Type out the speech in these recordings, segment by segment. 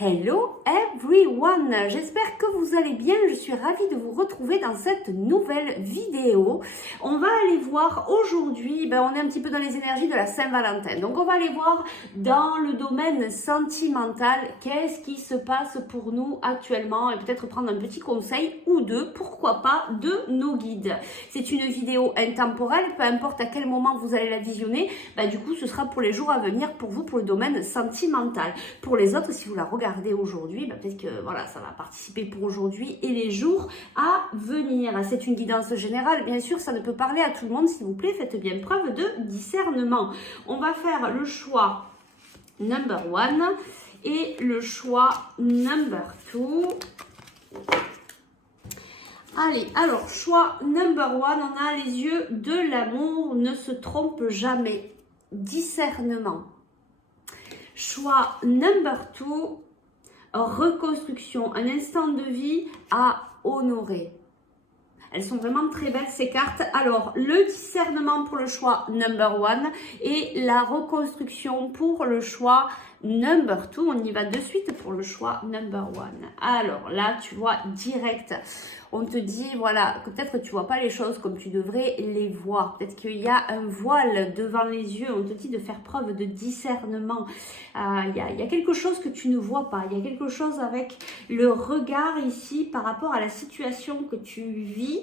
Hello everyone, j'espère que vous allez bien, je suis ravie de vous retrouver dans cette nouvelle vidéo. On va aller voir aujourd'hui, on est un petit peu dans les énergies de la Saint-Valentin, donc on va aller voir dans le domaine sentimental, qu'est-ce qui se passe pour nous actuellement et peut-être prendre un petit conseil ou deux, pourquoi pas, de nos guides. C'est une vidéo intemporelle, peu importe à quel moment vous allez la visionner, du coup ce sera pour les jours à venir pour vous, pour le domaine sentimental. Pour les autres, si vous la regardez aujourd'hui, peut-être que voilà, ça va participer pour aujourd'hui et les jours à venir. C'est une guidance générale, bien sûr, ça ne peut parler à tout le monde, s'il vous plaît, faites bien preuve de discernement. On va faire le choix number 1 et le choix number 2. Allez, alors, choix number 1, on a les yeux de l'amour, ne se trompe jamais. Discernement. Choix number 2, reconstruction, un instant de vie à honorer. Elles sont vraiment très belles ces cartes. Alors, le discernement pour le choix number 1 et la reconstruction pour le choix number 2. On y va de suite pour le choix number 1. Alors là, tu vois, direct, on te dit, voilà, que peut-être que tu vois pas les choses comme tu devrais les voir. Peut-être qu'il y a un voile devant les yeux. On te dit de faire preuve de discernement. Il y a quelque chose que tu ne vois pas. Il y a quelque chose avec le regard ici par rapport à la situation que tu vis.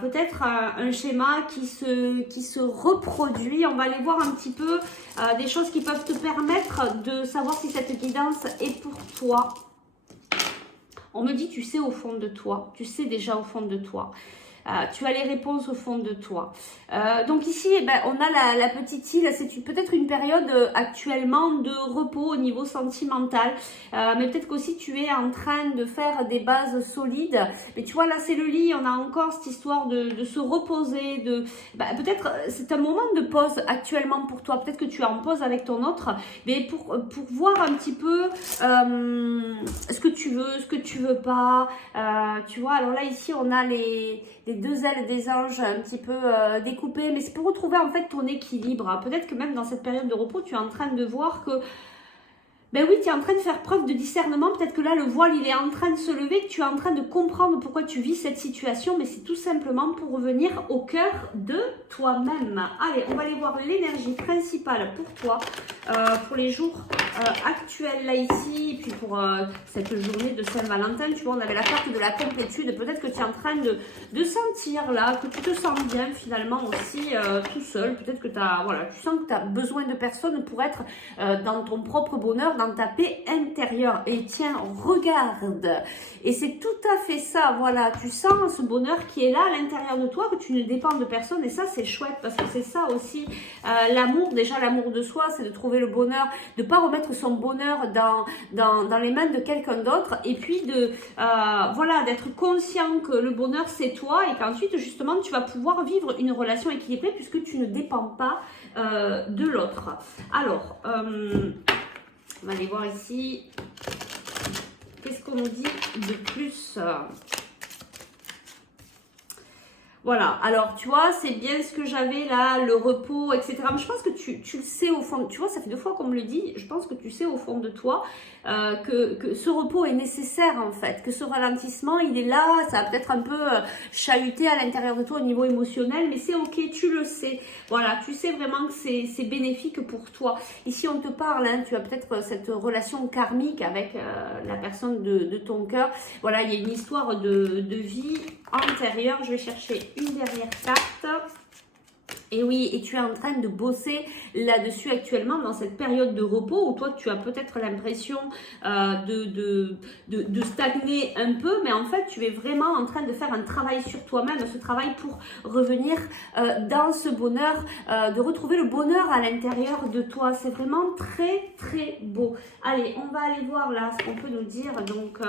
Peut-être un schéma qui se reproduit. On va aller voir un petit peu des choses qui peuvent te permettre de savoir si cette guidance est pour toi. On me dit, tu sais au fond de toi, tu sais déjà au fond de toi. Tu as les réponses au fond de toi. Donc ici, on a la petite île. C'est peut-être une période actuellement de repos au niveau sentimental. Mais peut-être qu'aussi tu es en train de faire des bases solides. Mais tu vois, là c'est le lit. On a encore cette histoire de se reposer. Peut-être c'est un moment de pause actuellement pour toi. Peut-être que tu es en pause avec ton autre. Mais pour voir un petit peu ce que tu veux, ce que tu veux pas. Tu vois, alors là ici on a les deux ailes des anges un petit peu découpées, mais c'est pour retrouver en fait ton équilibre. Peut-être que même dans cette période de repos, tu es en train de voir que, oui, tu es en train de faire preuve de discernement. Peut-être que là, le voile, il est en train de se lever, que tu es en train de comprendre pourquoi tu vis cette situation, mais c'est tout simplement pour revenir au cœur de toi-même. Allez, on va aller voir l'énergie principale pour toi, pour les jours actuels là ici, et puis pour cette journée de Saint-Valentin. Tu vois, on avait la carte de la complétude. Peut-être que tu es en train de sentir là, que tu te sens bien finalement aussi tout seul. Peut-être que tu sens que tu as besoin de personne pour être dans ton propre bonheur, dans ta paix intérieure. Et tiens, regarde. Et c'est tout à fait ça, voilà. Tu sens ce bonheur qui est là à l'intérieur de toi, que tu ne dépends de personne. Et ça, c'est chouette parce que c'est ça aussi l'amour. Déjà, l'amour de soi, c'est de trouver le bonheur, de ne pas remettre son bonheur dans les mains de quelqu'un d'autre. Et puis, d'être conscient que le bonheur, c'est toi. Et qu'ensuite, justement, tu vas pouvoir vivre une relation équilibrée puisque tu ne dépends pas de l'autre. Alors, on va aller voir ici. Qu'est-ce qu'on nous dit de plus ? Voilà, alors tu vois, c'est bien ce que j'avais là, le repos, etc. Mais je pense que tu le sais au fond, tu vois, ça fait 2 fois qu'on me le dit, je pense que tu sais au fond de toi que ce repos est nécessaire en fait, que ce ralentissement, il est là, ça va peut-être un peu chahuter à l'intérieur de toi au niveau émotionnel, mais c'est ok, tu le sais. Voilà, tu sais vraiment que c'est bénéfique pour toi. Ici, on te parle, tu as peut-être cette relation karmique avec la personne de ton cœur. Voilà, il y a une histoire de vie antérieure. Je vais chercher une dernière carte. Et oui, et tu es en train de bosser là-dessus actuellement dans cette période de repos où toi tu as peut-être l'impression de stagner un peu, mais en fait tu es vraiment en train de faire un travail sur toi-même, ce travail pour revenir dans ce bonheur, de retrouver le bonheur à l'intérieur de toi. C'est vraiment très très beau. Allez, on va aller voir là ce qu'on peut nous dire donc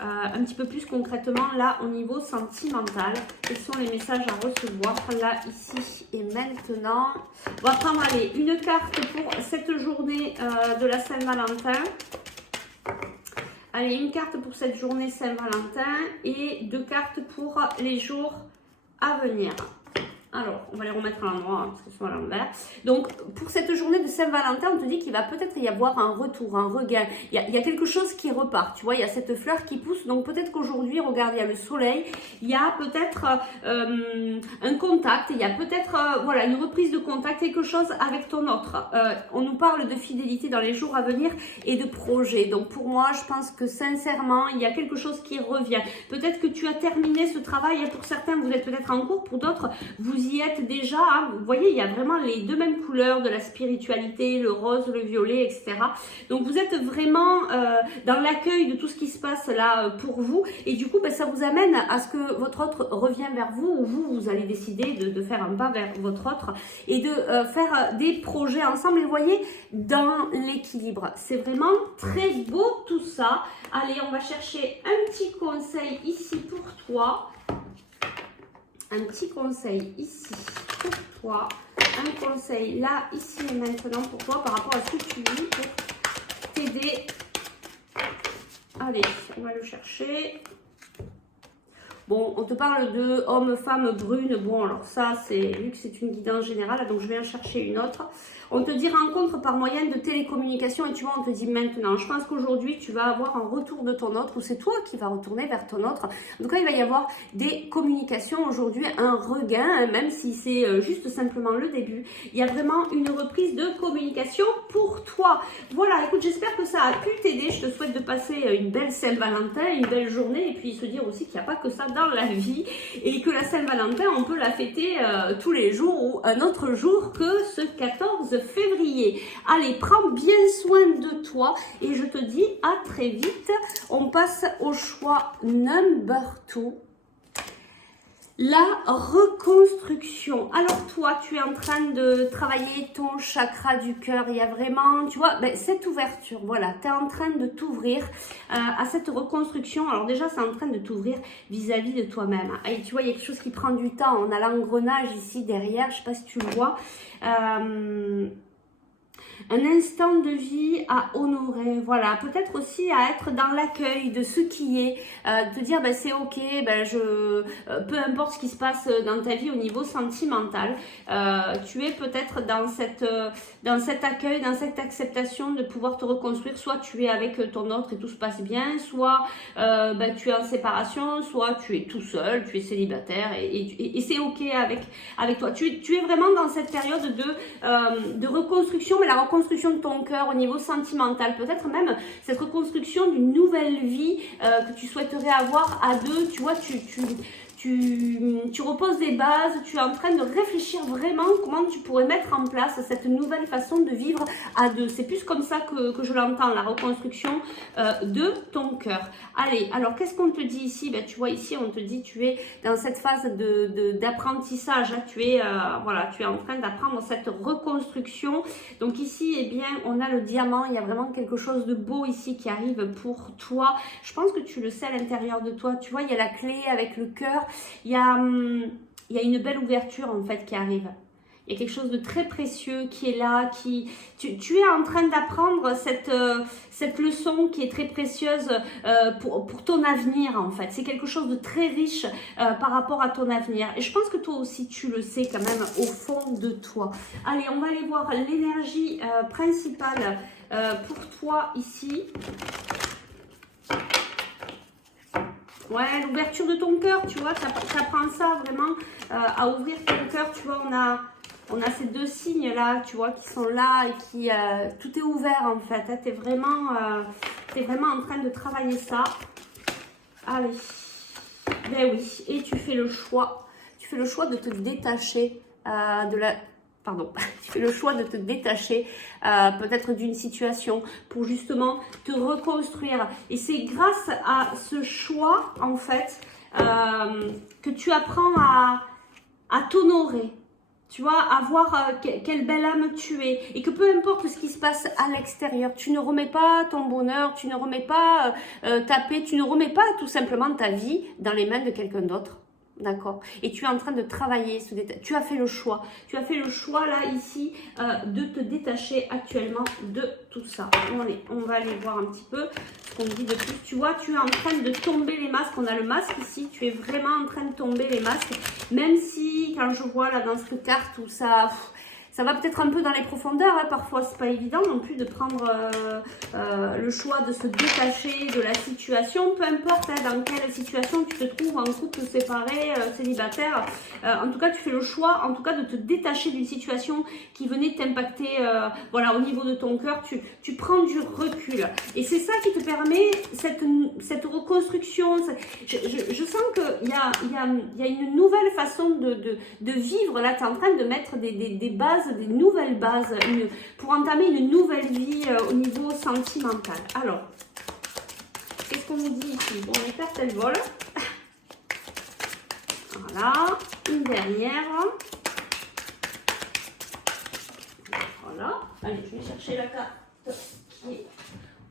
un petit peu plus concrètement là au niveau sentimental. Quels sont les messages à recevoir là, ici et maintenant. On va prendre une carte pour cette journée de la Saint-Valentin. Allez, une carte pour cette journée Saint-Valentin et 2 cartes pour les jours à venir. Alors, on va les remettre à l'endroit, hein, parce qu'elles sont à l'envers. Donc, pour cette journée de Saint-Valentin, on te dit qu'il va peut-être y avoir un retour, un regain. Il y a quelque chose qui repart, tu vois, il y a cette fleur qui pousse. Donc, peut-être qu'aujourd'hui, regarde, il y a le soleil, il y a peut-être un contact, il y a peut-être, voilà, une reprise de contact, quelque chose avec ton autre. On nous parle de fidélité dans les jours à venir et de projet. Donc, pour moi, je pense que sincèrement, il y a quelque chose qui revient. Peut-être que tu as terminé ce travail, et pour certains, vous êtes peut-être en cours, pour d'autres, vous y êtes déjà, hein. Vous voyez, il y a vraiment les deux mêmes couleurs de la spiritualité, le rose, le violet, etc. Donc vous êtes vraiment dans l'accueil de tout ce qui se passe là pour vous, et du coup ben, ça vous amène à ce que votre autre revienne vers vous, ou vous allez décider de faire un pas vers votre autre et de faire des projets ensemble, et vous voyez, dans l'équilibre. C'est vraiment très beau tout ça. Allez, on va chercher un petit conseil ici pour toi. Un petit conseil ici pour toi, un conseil là, ici et maintenant pour toi par rapport à ce que tu vis pour t'aider. Allez, on va le chercher. Bon, on te parle de homme, femme, brune. Bon, alors ça, c'est vu que c'est une guidance générale, donc je vais en chercher une autre. On te dit rencontre par moyen de télécommunication, et tu vois, on te dit maintenant. Je pense qu'aujourd'hui, tu vas avoir un retour de ton autre, ou c'est toi qui vas retourner vers ton autre. En tout cas, il va y avoir des communications aujourd'hui, un regain, même si c'est juste simplement le début. Il y a vraiment une reprise de communication pour toi. Voilà, écoute, j'espère que ça a pu t'aider. Je te souhaite de passer une belle Saint-Valentin, une belle journée, et puis se dire aussi qu'il n'y a pas que ça dans la vie, et que la Saint-Valentin, on peut la fêter tous les jours, ou un autre jour que ce 14 février. Allez, prends bien soin de toi, et je te dis à très vite. On passe au choix number 2. La reconstruction. Alors toi, tu es en train de travailler ton chakra du cœur. Il y a vraiment, tu vois, ben, cette ouverture. Voilà, tu es en train de t'ouvrir à cette reconstruction. Alors déjà, c'est en train de t'ouvrir vis-à-vis de toi-même. Et tu vois, il y a quelque chose qui prend du temps. On a l'engrenage ici derrière. Je ne sais pas si tu le vois. Un instant de vie à honorer, voilà, peut-être aussi à être dans l'accueil de ce qui est, de te dire ben, c'est ok, ben, peu importe ce qui se passe dans ta vie au niveau sentimental, tu es peut-être dans cet accueil, dans cette acceptation de pouvoir te reconstruire. Soit tu es avec ton autre et tout se passe bien, soit ben, tu es en séparation, soit tu es tout seul, tu es célibataire, et c'est ok avec toi. Tu es vraiment dans cette période de reconstruction, mais la reconstruction de ton cœur au niveau sentimental, peut-être même cette reconstruction d'une nouvelle vie que tu souhaiterais avoir à deux. Tu vois, tu reposes des bases, tu es en train de réfléchir vraiment comment tu pourrais mettre en place cette nouvelle façon de vivre à deux. C'est plus comme ça que je l'entends, la reconstruction de ton cœur. Allez, alors qu'est-ce qu'on te dit ici? Ben, tu vois, ici on te dit tu es dans cette phase d'apprentissage, hein. Voilà, tu es en train d'apprendre cette reconstruction. Donc ici, eh bien, on a le diamant. Il y a vraiment quelque chose de beau ici qui arrive pour toi. Je pense que tu le sais à l'intérieur de toi. Tu vois, il y a la clé avec le cœur. Il y a une belle ouverture en fait qui arrive. Il y a quelque chose de très précieux qui est là. Tu es en train d'apprendre cette leçon qui est très précieuse pour ton avenir en fait. C'est quelque chose de très riche par rapport à ton avenir. Et je pense que toi aussi tu le sais quand même au fond de toi. Allez, on va aller voir l'énergie principale pour toi ici. Ouais, l'ouverture de ton cœur, tu vois, ça prend ça vraiment à ouvrir ton cœur. Tu vois, on a ces deux signes là, tu vois, qui sont là et qui tout est ouvert en fait. Hein, t'es vraiment en train de travailler ça. Allez, ben oui, et tu fais le choix de te détacher tu fais le choix de te détacher peut-être d'une situation pour justement te reconstruire. Et c'est grâce à ce choix, en fait, que tu apprends à t'honorer. Tu vois, à voir quelle belle âme tu es. Et que peu importe ce qui se passe à l'extérieur, tu ne remets pas ton bonheur, tu ne remets pas ta paix, tu ne remets pas tout simplement ta vie dans les mains de quelqu'un d'autre. d'accord? Et tu es en train de travailler tu as fait le choix. Tu as fait le choix là, ici, de te détacher actuellement de tout ça. On va aller voir un petit peu ce qu'on dit de plus. Tu vois, tu es en train de tomber les masques. On a le masque ici. Tu es vraiment en train de tomber les masques. Même si, quand je vois là dans cette carte où ça va peut-être un peu dans les profondeurs, hein. Parfois c'est pas évident non plus de prendre le choix de se détacher de la situation, peu importe hein, dans quelle situation tu te trouves, en couple, séparé, célibataire, en tout cas tu fais le choix en tout cas de te détacher d'une situation qui venait t'impacter voilà, au niveau de ton cœur, tu prends du recul et c'est ça qui te permet cette reconstruction. Je sens qu'il y a une nouvelle façon de vivre, là tu es en train de mettre des bases, des nouvelles bases pour entamer une nouvelle vie au niveau sentimental. Alors, qu'est-ce qu'on nous dit ici? Bon, les cartes, elles volent. Voilà, une dernière. Voilà. Allez, je vais chercher la carte qui est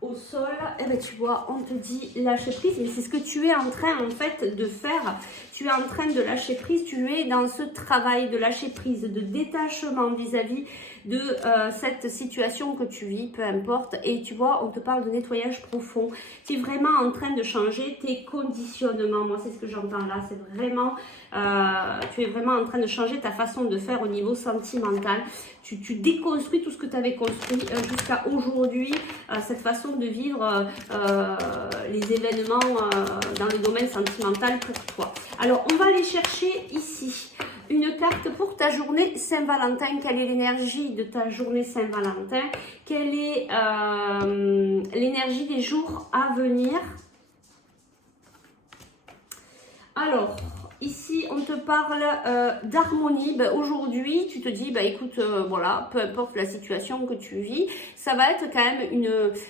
au sol. Eh bien, tu vois, on te dit lâcher prise, mais c'est ce que tu es en train, en fait, de faire. Tu es en train de lâcher prise, tu es dans ce travail de lâcher prise, de détachement vis-à-vis de cette situation que tu vis, peu importe. Et tu vois, on te parle de nettoyage profond. Tu es vraiment en train de changer tes conditionnements. Moi, c'est ce que j'entends là. C'est vraiment, tu es vraiment en train de changer ta façon de faire au niveau sentimental. Tu déconstruis tout ce que tu avais construit jusqu'à aujourd'hui, cette façon de vivre les événements dans le domaine sentimental pour toi. Alors, on va aller chercher ici une carte pour ta journée Saint-Valentin. Quelle est l'énergie de ta journée Saint-Valentin? Quelle est l'énergie des jours à venir? Alors, ici, on te parle d'harmonie. Ben, aujourd'hui, tu te dis, ben, écoute, voilà, peu importe la situation que tu vis, ça va être quand même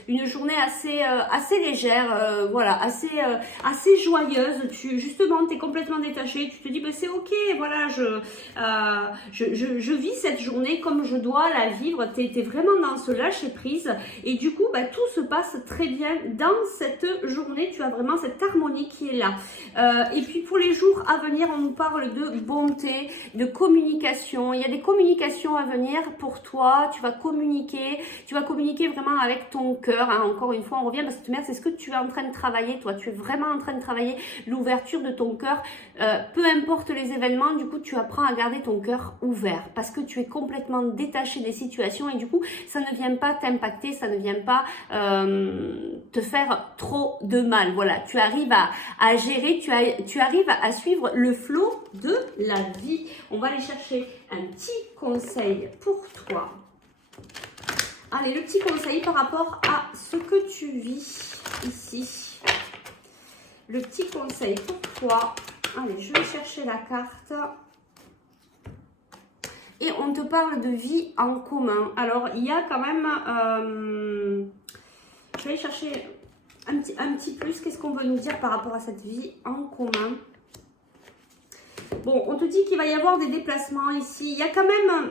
une journée assez légère, voilà, assez joyeuse. Justement, tu es complètement détaché. Tu te dis, ben, c'est ok, voilà, je vis cette journée comme je dois la vivre. Tu es vraiment dans ce lâcher-prise. Et du coup, ben, tout se passe très bien dans cette journée. Tu as vraiment cette harmonie qui est là. Et puis, pour les jours à venir, on nous parle de bonté, de communication. Il y a des communications à venir pour toi. Tu vas communiquer vraiment avec ton cœur. Hein. Encore une fois, on revient parce que c'est ce que tu es en train de travailler, toi. Tu es vraiment en train de travailler l'ouverture de ton cœur. Peu importe les événements, du coup, tu apprends à garder ton cœur ouvert parce que tu es complètement détaché des situations et du coup, ça ne vient pas t'impacter, ça ne vient pas te faire trop de mal. Voilà, tu arrives à gérer, tu arrives à suivre le flot de la vie. On va aller chercher un petit conseil pour toi. Allez, le petit conseil par rapport à ce que tu vis ici. Le petit conseil pour toi. Allez, je vais chercher la carte. Et on te parle de vie en commun. Alors, il y a quand même... je vais aller chercher un petit plus. Qu'est-ce qu'on veut nous dire par rapport à cette vie en commun? Bon, on te dit qu'il va y avoir des déplacements ici. Il y a quand même,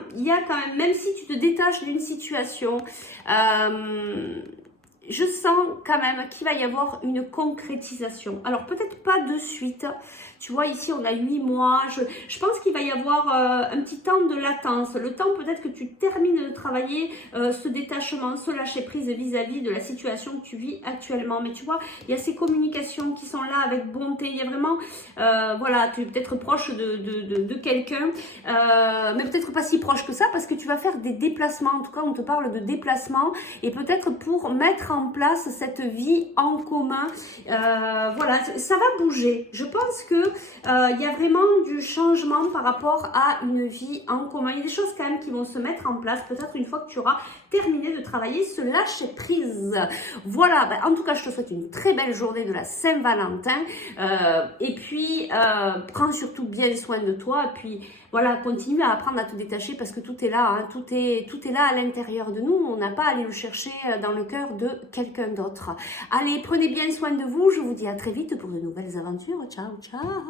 même si tu te détaches d'une situation, je sens quand même qu'il va y avoir une concrétisation. Alors, peut-être pas de suite. Tu vois, ici, on a 8 mois. Je pense qu'il va y avoir un petit temps de latence. Le temps peut-être que tu termines de travailler ce détachement, ce lâcher-prise vis-à-vis de la situation que tu vis actuellement. Mais tu vois, il y a ces communications qui sont là avec bonté. Il y a vraiment, voilà, tu es peut-être proche de quelqu'un, mais peut-être pas si proche que ça parce que tu vas faire des déplacements. En tout cas, on te parle de déplacements et peut-être pour mettre en place cette vie en commun. Voilà, ça va bouger. Je pense que il y a vraiment du changement par rapport à une vie en commun. Il y a des choses quand même qui vont se mettre en place, peut-être une fois que tu auras terminé de travailler ce lâcher prise. Voilà, ben, en tout cas, je te souhaite une très belle journée de la Saint-Valentin. Et puis, prends surtout bien soin de toi. Et puis, voilà, continue à apprendre à te détacher parce que tout est là, hein, tout est là à l'intérieur de nous. On n'a pas à aller le chercher dans le cœur de quelqu'un d'autre. Allez, prenez bien soin de vous. Je vous dis à très vite pour de nouvelles aventures. Ciao, ciao!